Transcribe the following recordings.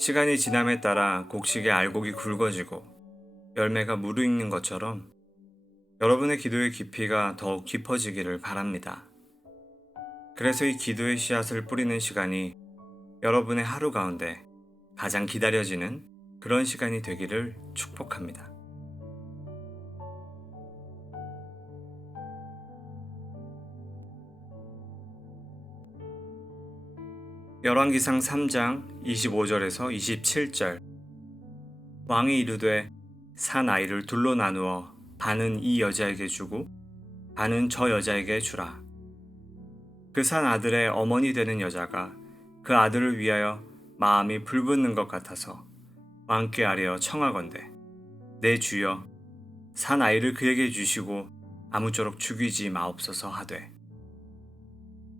시간이 지남에 따라 곡식의 알곡이 굵어지고 열매가 무르익는 것처럼 여러분의 기도의 깊이가 더욱 깊어지기를 바랍니다. 그래서 이 기도의 씨앗을 뿌리는 시간이 여러분의 하루 가운데 가장 기다려지는 그런 시간이 되기를 축복합니다. 열왕기상 3장 25절에서 27절. 왕이 이르되 산 아이를 둘로 나누어 반은 이 여자에게 주고 반은 저 여자에게 주라. 그 산 아들의 어머니 되는 여자가 그 아들을 위하여 마음이 불붙는 것 같아서 왕께 아뢰어 청하건대 내 주여 산 아이를 그에게 주시고 아무쪼록 죽이지 마옵소서 하되,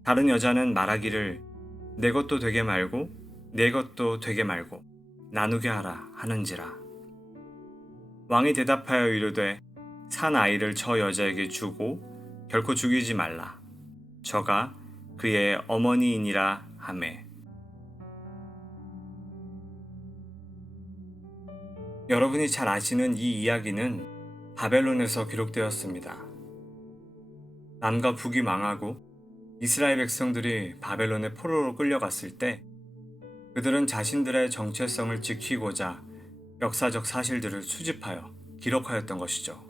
다른 여자는 말하기를 내 것도 되게 말고 내 것도 되게 말고 나누게 하라 하는지라. 왕이 대답하여 이르되 산 아이를 저 여자에게 주고 결코 죽이지 말라. 저가 그의 어머니이니라 하매. 여러분이 잘 아시는 이 이야기는 바벨론에서 기록되었습니다. 남과 북이 망하고 이스라엘 백성들이 바벨론의 포로로 끌려갔을 때 그들은 자신들의 정체성을 지키고자 역사적 사실들을 수집하여 기록하였던 것이죠.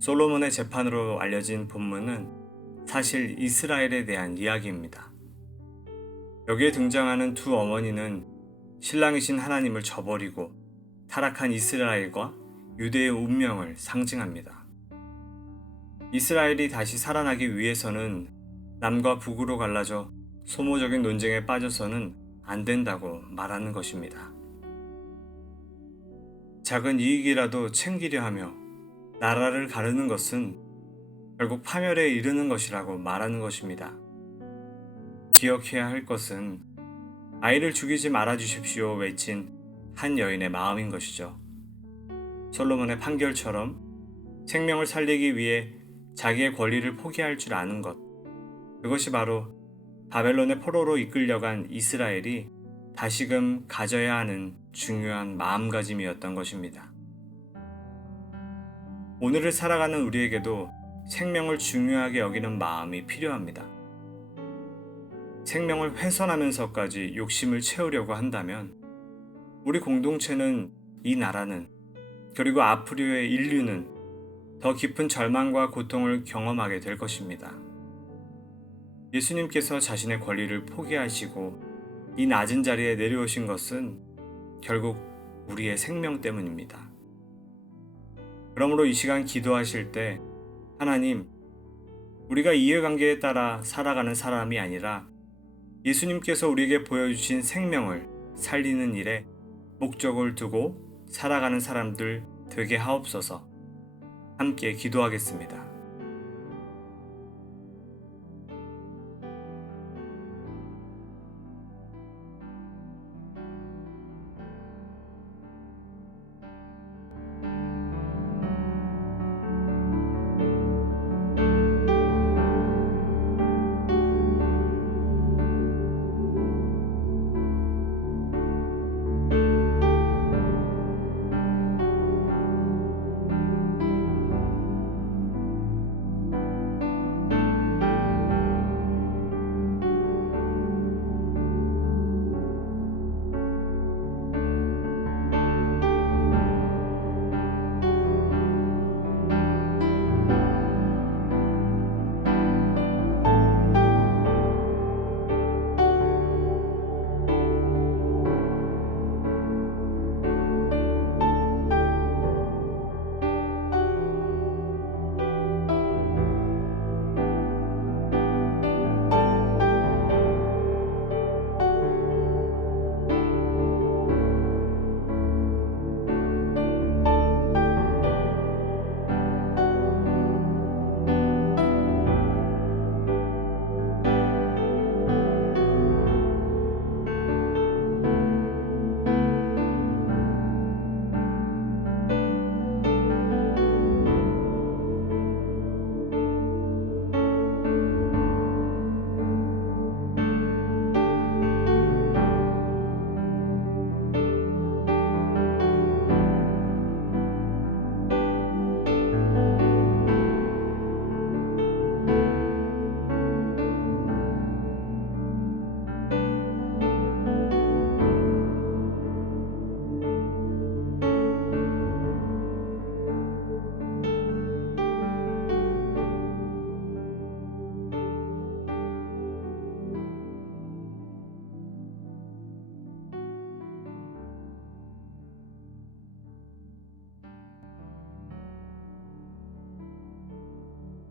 솔로몬의 재판으로 알려진 본문은 사실 이스라엘에 대한 이야기입니다. 여기에 등장하는 두 어머니는 신랑이신 하나님을 저버리고 타락한 이스라엘과 유대의 운명을 상징합니다. 이스라엘이 다시 살아나기 위해서는 남과 북으로 갈라져 소모적인 논쟁에 빠져서는 안 된다고 말하는 것입니다. 작은 이익이라도 챙기려 하며 나라를 가르는 것은 결국 파멸에 이르는 것이라고 말하는 것입니다. 기억해야 할 것은 아이를 죽이지 말아 주십시오 외친 한 여인의 마음인 것이죠. 솔로몬의 판결처럼 생명을 살리기 위해 자기의 권리를 포기할 줄 아는 것, 그것이 바로 바벨론의 포로로 이끌려간 이스라엘이 다시금 가져야 하는 중요한 마음가짐이었던 것입니다. 오늘을 살아가는 우리에게도 생명을 중요하게 여기는 마음이 필요합니다. 생명을 훼손하면서까지 욕심을 채우려고 한다면 우리 공동체는, 이 나라는, 그리고 앞으로의 인류는 더 깊은 절망과 고통을 경험하게 될 것입니다. 예수님께서 자신의 권리를 포기하시고 이 낮은 자리에 내려오신 것은 결국 우리의 생명 때문입니다. 그러므로 이 시간 기도하실 때 하나님, 우리가 이해관계에 따라 살아가는 사람이 아니라 예수님께서 우리에게 보여주신 생명을 살리는 일에 목적을 두고 살아가는 사람들 되게 하옵소서. 함께 기도하겠습니다.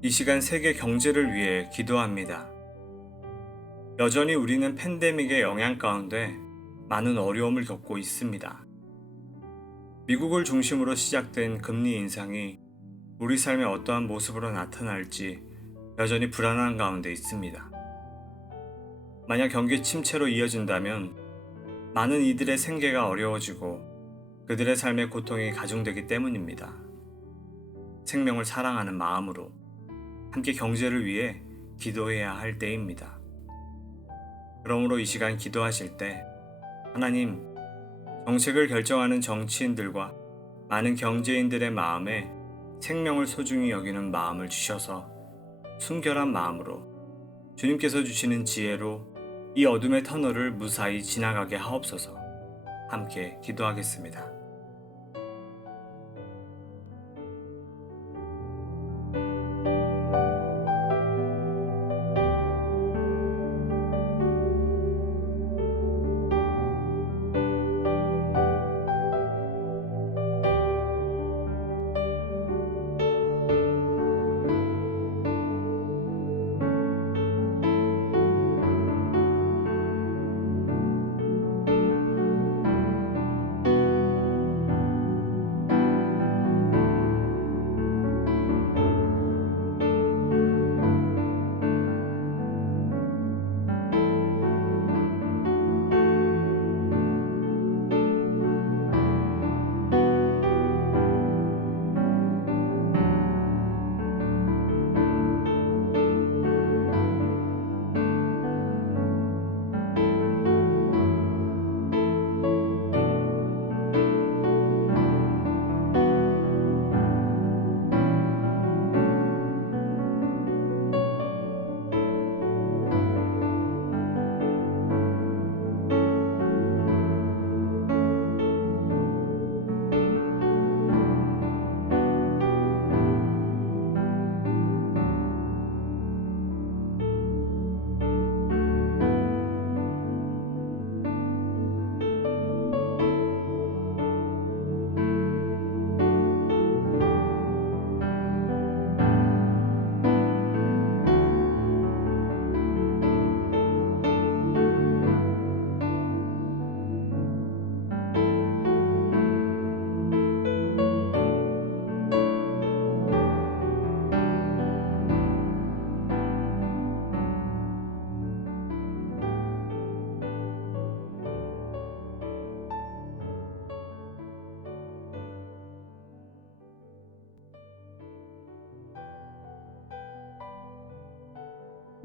이 시간 세계 경제를 위해 기도합니다. 여전히 우리는 팬데믹의 영향 가운데 많은 어려움을 겪고 있습니다. 미국을 중심으로 시작된 금리 인상이 우리 삶에 어떠한 모습으로 나타날지 여전히 불안한 가운데 있습니다. 만약 경기 침체로 이어진다면 많은 이들의 생계가 어려워지고 그들의 삶의 고통이 가중되기 때문입니다. 생명을 사랑하는 마음으로 함께 경제를 위해 기도해야 할 때입니다. 그러므로 이 시간 기도하실 때 하나님, 정책을 결정하는 정치인들과 많은 경제인들의 마음에 생명을 소중히 여기는 마음을 주셔서 순결한 마음으로 주님께서 주시는 지혜로 이 어둠의 터널을 무사히 지나가게 하옵소서. 함께 기도하겠습니다.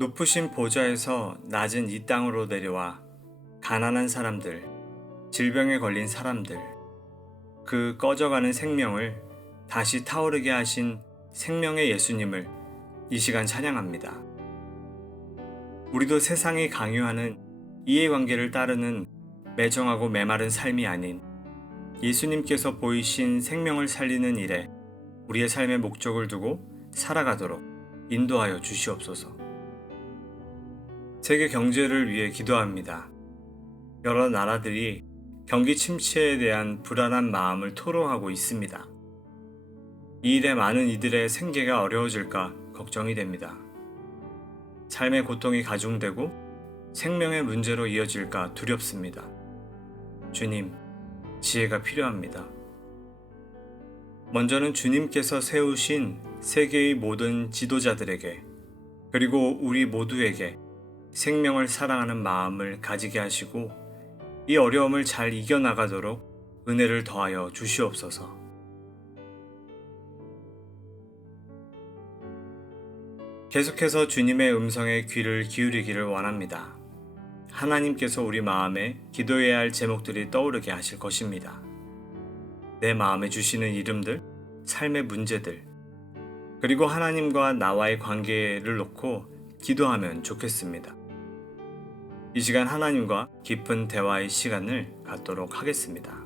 높으신 보좌에서 낮은 이 땅으로 내려와 가난한 사람들, 질병에 걸린 사람들, 그 꺼져가는 생명을 다시 타오르게 하신 생명의 예수님을 이 시간 찬양합니다. 우리도 세상이 강요하는 이해관계를 따르는 매정하고 메마른 삶이 아닌 예수님께서 보이신 생명을 살리는 일에 우리의 삶의 목적을 두고 살아가도록 인도하여 주시옵소서. 세계 경제를 위해 기도합니다. 여러 나라들이 경기 침체에 대한 불안한 마음을 토로하고 있습니다. 이 일에 많은 이들의 생계가 어려워질까 걱정이 됩니다. 삶의 고통이 가중되고 생명의 문제로 이어질까 두렵습니다. 주님, 지혜가 필요합니다. 먼저는 주님께서 세우신 세계의 모든 지도자들에게 그리고 우리 모두에게 생명을 사랑하는 마음을 가지게 하시고 이 어려움을 잘 이겨나가도록 은혜를 더하여 주시옵소서. 계속해서 주님의 음성에 귀를 기울이기를 원합니다. 하나님께서 우리 마음에 기도해야 할 제목들이 떠오르게 하실 것입니다. 내 마음에 주시는 이름들, 삶의 문제들, 그리고 하나님과 나와의 관계를 놓고 기도하면 좋겠습니다. 이 시간 하나님과 깊은 대화의 시간을 갖도록 하겠습니다.